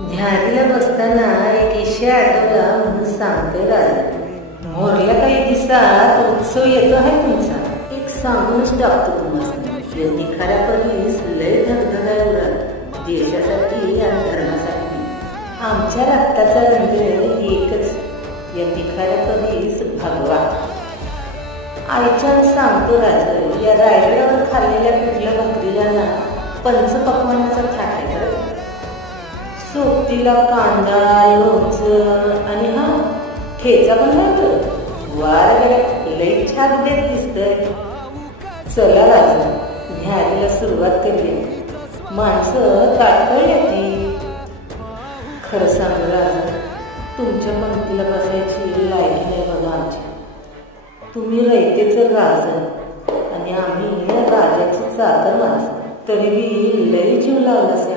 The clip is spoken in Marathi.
ध्यानीला बसताना एक इशे आठवला म्हणून सांगते राजा. मोरल्या काही दिवसात उत्सव येतो आहे तुमचा. एक सांगूनच टाकतो तुम्हाला. या निखाऱ्यापरीस लय धगधगाय उरात. देशासाठी आणि धर्मासाठी. आमच्या रक्ताचा रंग एकच. या निखाऱ्यापरीस भगवा. आईच्या सांगतो राजा या राय सोबतीला कांदा लोणचं आणि हा ठेचा पण लागतो वार लई छान देत दिसतंय. चला राजा न्यायाला सुरुवात केली माणसं काटकळली ती खरं सांग राजा तुमच्या पंक्तीला बसायची लायकी नाही बघा आमची. तुम्ही रयतेचं राजा आणि आम्ही राजाची चादर माणसं. तरी लई जीव लावला असे